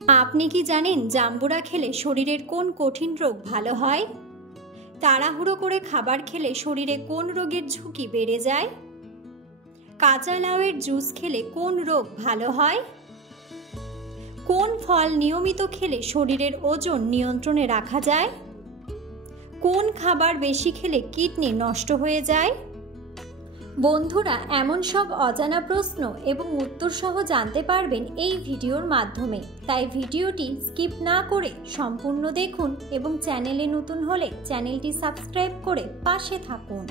আপনি কি জানেন জাম্বুরা খেলে শরীরের কোন কঠিন রোগ ভালো হয়? তাড়াহুড়ো করে খাবার খেলে শরীরে কোন রোগের ঝুঁকি বেড়ে যায়? কাঁচা লাউয়ের জুস খেলে কোন রোগ ভালো হয়? কোন ফল নিয়মিত খেলে শরীরের ওজন নিয়ন্ত্রণে রাখা যায়? কোন খাবার বেশি খেলে কিডনি নষ্ট হয়ে যায়? বন্ধুরা, এমন সব অজানা প্রশ্ন এবং উত্তর সহ জানতে পারবেন এই ভিডিওর মাধ্যমে। তাই ভিডিওটি স্কিপ না করে সম্পূর্ণ দেখুন এবং চ্যানেলে নতুন হলে চ্যানেলটি সাবস্ক্রাইব করে পাশে থাকুন।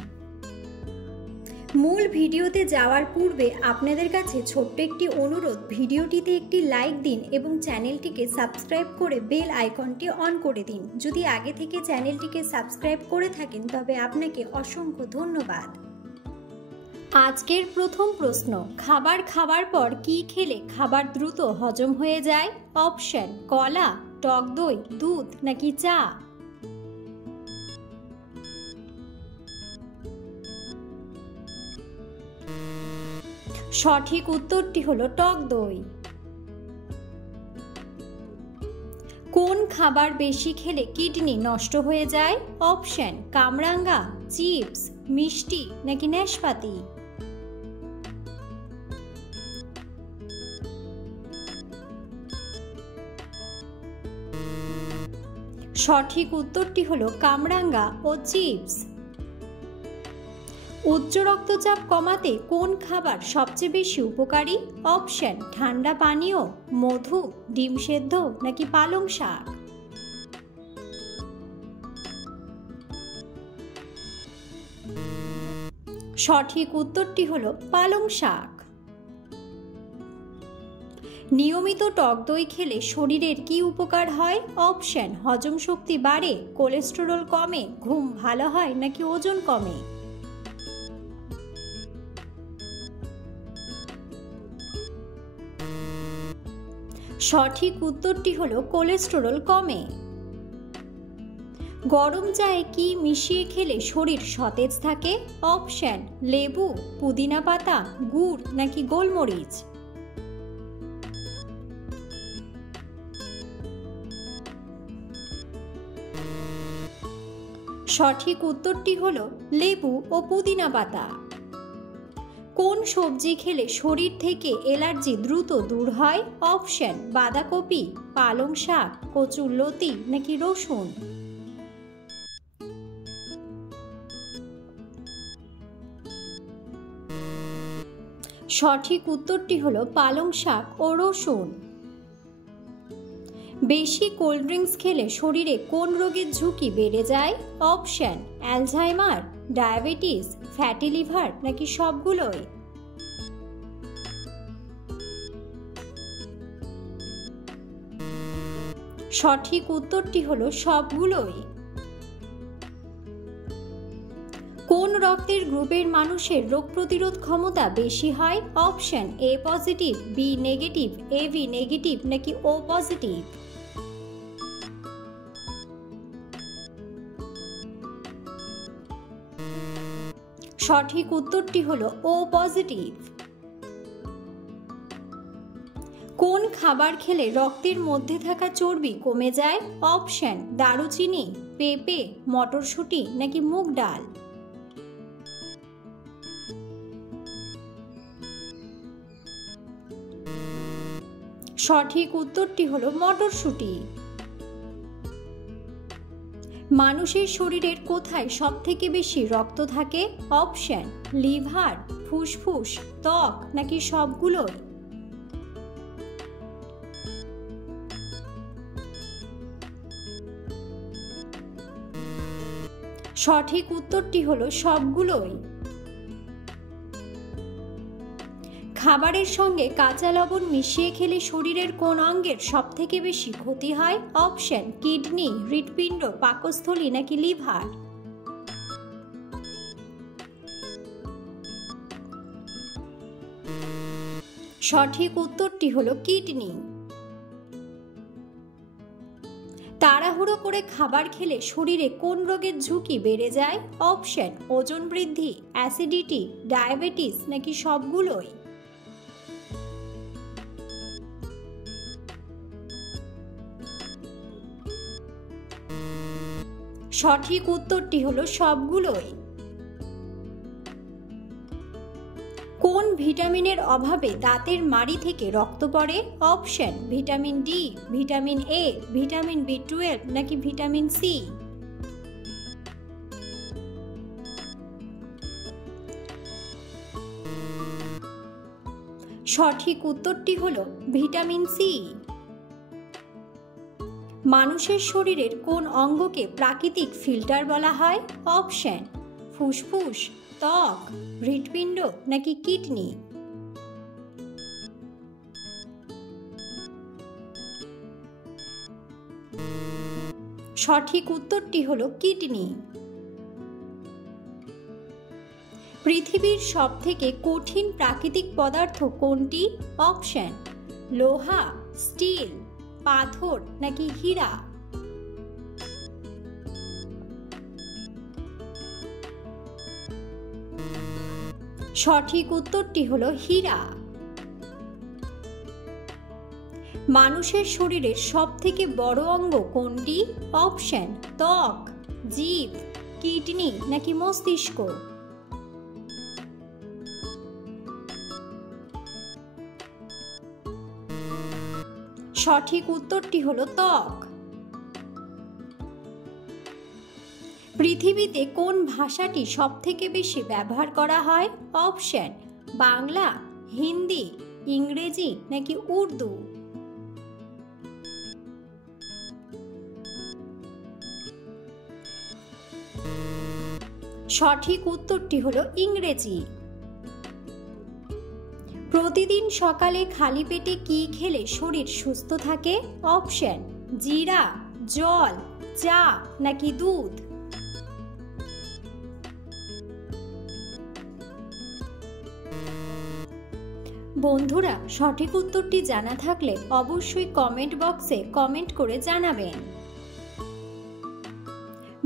মূল ভিডিওতে যাওয়ার পূর্বে আপনাদের কাছে ছোট্ট একটি অনুরোধ, ভিডিওটিতে একটি লাইক দিন এবং চ্যানেলটিকে সাবস্ক্রাইব করে বেল আইকনটি অন করে দিন। যদি আগে থেকে চ্যানেলটিকে সাবস্ক্রাইব করে থাকেন তবে আপনাকে অসংখ্য ধন্যবাদ। আজকের প্রথম প্রশ্ন, খাবার খাওয়ার পর কি খেলে খাবার দ্রুত হজম হয়ে যায়? অপশন: কলা, টক দই, দুধ নাকি চা? সঠিক উত্তরটি হলো টক দই। কোন খাবার বেশি খেলে কিডনি নষ্ট হয়ে যায়? অপশন: কামরাঙ্গা, চিপস, মিষ্টি নাকি নাশপাতি? সঠিক উত্তরটি হলো কামরাঙ্গা ও চিপস। উচ্চ রক্তচাপ কমাতে কোন খাবার সবচেয়ে বেশি উপকারী? অপশন: ঠান্ডা পানীয়, মধু, ডিম সেদ্ধ নাকি পালং শাক? সঠিক উত্তরটি হলো পালং শাক। নিয়মিত টক দই খেলে শরীরের কি উপকার হয়? অপশন: হজম শক্তি বাড়ে, কোলেস্টেরল কমে, ঘুম ভালো হয় নাকি ওজন কমে? সঠিক উত্তরটি হলো কোলেস্টেরল কমে। গরম চায়ে কি মিশিয়ে খেলে শরীর সতেজ থাকে? অপশন: লেবু, পুদিনা পাতা, গুড় নাকি গোলমরিচ? সঠিক উত্তরটি হলো লেবু ও পুদিনা পাতা। কোন সবজি খেলে শরীর থেকে অ্যালার্জি দ্রুত দূর হয়? অপশন: বাঁধাকপি, পালং শাক, কচুরলতি নাকি রসুন? সঠিক উত্তরটি হলো পালং শাক ও রসুন। বেশি কোল্ড ড্রিঙ্কস খেলে শরীরে কোন রোগের ঝুঁকি বেড়ে যায়? Option: Alzheimer, diabetes, fatty liver নাকি সবগুলোই? সঠিক উত্তরটি হলো সবগুলোই। কোন রক্তের গ্রুপের মানুষের রোগ প্রতিরোধ ক্ষমতা বেশি হয়? Option: A positive, B negative, AB negative নাকি ও পজিটিভ? সঠিক উত্তরটি হলো ও পজিটিভ। কোন খাবার খেলে রক্তের মধ্যে থাকা চর্বি কমে যায়? অপশন: দারুচিনি, পেঁপে, মটরশুঁটি নাকি মুগ ডাল? সঠিক উত্তরটি হলো মটরশুঁটি। মানুষের শরীরের কোথায় সবথেকে বেশি রক্ত থাকে? অপশন: লিভার, ফুসফুস, ত্বক নাকি সবগুলোই? সঠিক উত্তরটি হলো সবগুলোই। খাবারের সঙ্গে কাঁচা লবণ মিশিয়ে খেলে শরীরের কোন অঙ্গের সবথেকে বেশি ক্ষতি হয়? অপশন: কিডনি, হৃৎপিণ্ড, পাকস্থলী নাকি লিভার? সঠিক উত্তরটি হলো কিডনি। তাড়াহুড়ো করে খাবার খেলে শরীরে কোন রোগের ঝুঁকি বেড়ে যায়? অপশন: ওজন বৃদ্ধি, অ্যাসিডিটি, ডায়াবেটিস নাকি সবগুলোই? সঠিক উত্তরটি হলো সবগুলোই। কোন ভিটামিনের অভাবে দাঁতের মাড়ি থেকে রক্ত পড়ে? Option: vitamin D, vitamin A, vitamin বি12 নাকি ভিটামিন সি। সঠিক উত্তরটি হলো ভিটামিন সি। মানুষের শরীরের কোন অঙ্গকে প্রাকৃতিক ফিল্টার বলা হয়? অপশন: ফুসফুস, ত্বক, হৃৎপিণ্ড নাকি কিডনি। সঠিক উত্তরটি হলো কিডনি। পৃথিবীর সবথেকে কঠিন প্রাকৃতিক পদার্থ কোনটি? অপশন: লোহা, স্টিল, পাথর নাকি হীরা। সঠিক উত্তরটি হলো হীরা। মানুষের শরীরের সবথেকে বড় অঙ্গ কোনটি? অপশন: ত্বক, জিভ, কিডনি নাকি মস্তিষ্ক। সঠিক উত্তরটি হলো ত্বক। পৃথিবীতে কোন ভাষাটি সবথেকে বেশি ব্যবহার করা হয়? অপশন: বাংলা, হিন্দি, ইংরেজি নাকি উর্দু। সঠিক উত্তরটি হলো ইংরেজি। প্রতিদিন সকালে খালি পেটে কি খেলে শরীর সুস্থ থাকে? অপশন: জিরা, জল, চা নাকি দুধ। বন্ধুরা, সঠিক উত্তরটি জানা থাকলে অবশ্যই কমেন্ট বক্সে কমেন্ট করে জানাবেন।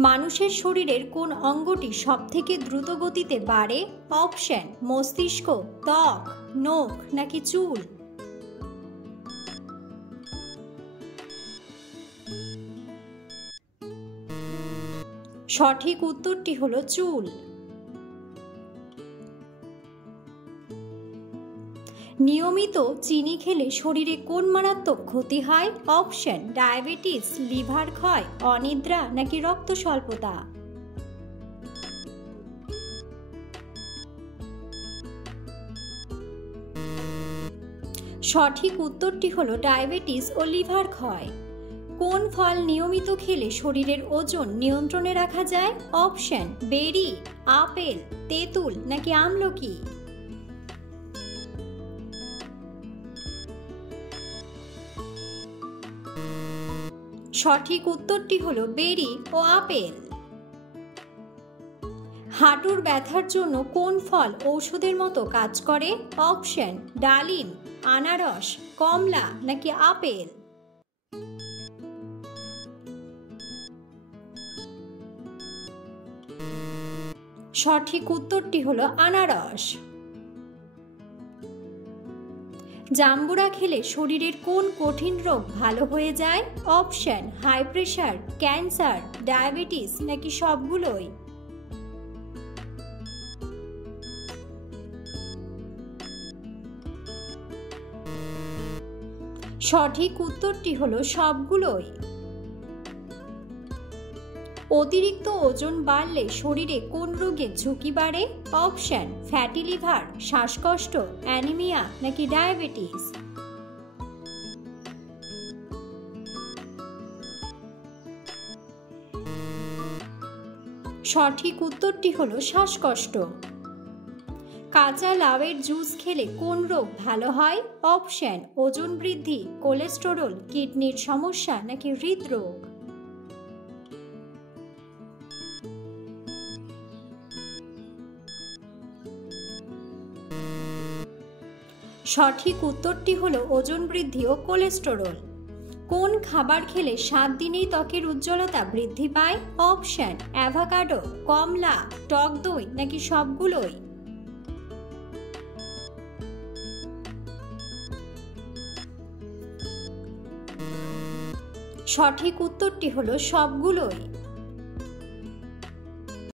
মানুষের শরীরের কোন অঙ্গটি সবথেকে দ্রুত গতিতে বাড়ে? অপশন: মস্তিষ্ক, ত্বক, নখ নাকি চুল। সঠিক উত্তরটি হলো চুল। নিয়মিত চিনি খেলে শরীরে কোন মারাত্মক ক্ষতি হয়? অপশন: ডায়াবেটিস, লিভার ক্ষয়, অনিদ্রা নাকি রক্ত স্বল্পতা। সঠিক উত্তরটি হলো ডায়াবেটিস ও লিভার ক্ষয়। কোন ফল নিয়মিত খেলে শরীরের ওজন নিয়ন্ত্রণে রাখা যায়? অপশন: বেরি, আপেল, তেঁতুল নাকি আমলকি। সঠিক উত্তরটি হলো বেরি ও আপেল। হাঁটুর ব্যথার জন্য কোন ফল ঔষধের মতো কাজ করে? অপশন: ডালিম, আনারস, কমলা নাকি আপেল। সঠিক উত্তরটি হলো আনারস। জাম্বুরা খেলে শরীরের কোন কঠিন রোগ ভালো হয়ে যায়? Option: high pressure, cancer, diabetes নাকি সবগুলোই। সঠিক উত্তরটি হলো সবগুলোই। অতিরিক্ত ওজন বাড়লে শরীরে কোন রোগের ঝুঁকি বাড়ে? অপশন: ফ্যাটি লিভার, শ্বাসকষ্ট, অ্যানিমিয়া নাকি ডায়াবেটিস। সঠিক উত্তরটি হলো শ্বাসকষ্ট। কাঁচা লাউয়ের জুস খেলে কোন রোগ ভালো হয়? অপশন: ওজন বৃদ্ধি, কোলেস্টেরল, কিডনির সমস্যা নাকি হৃদরোগ। সঠিক উত্তরটি হলো ওজন বৃদ্ধি ও কোলেস্টেরল। কোন খাবার খেলে 7 দিনেই ত্বকের উজ্জ্বলতা বৃদ্ধি পায়? অপশন: অ্যাভোকাডো, কমলা, টক দই নাকি সবগুলোই। সঠিক উত্তরটি হলো সবগুলোই।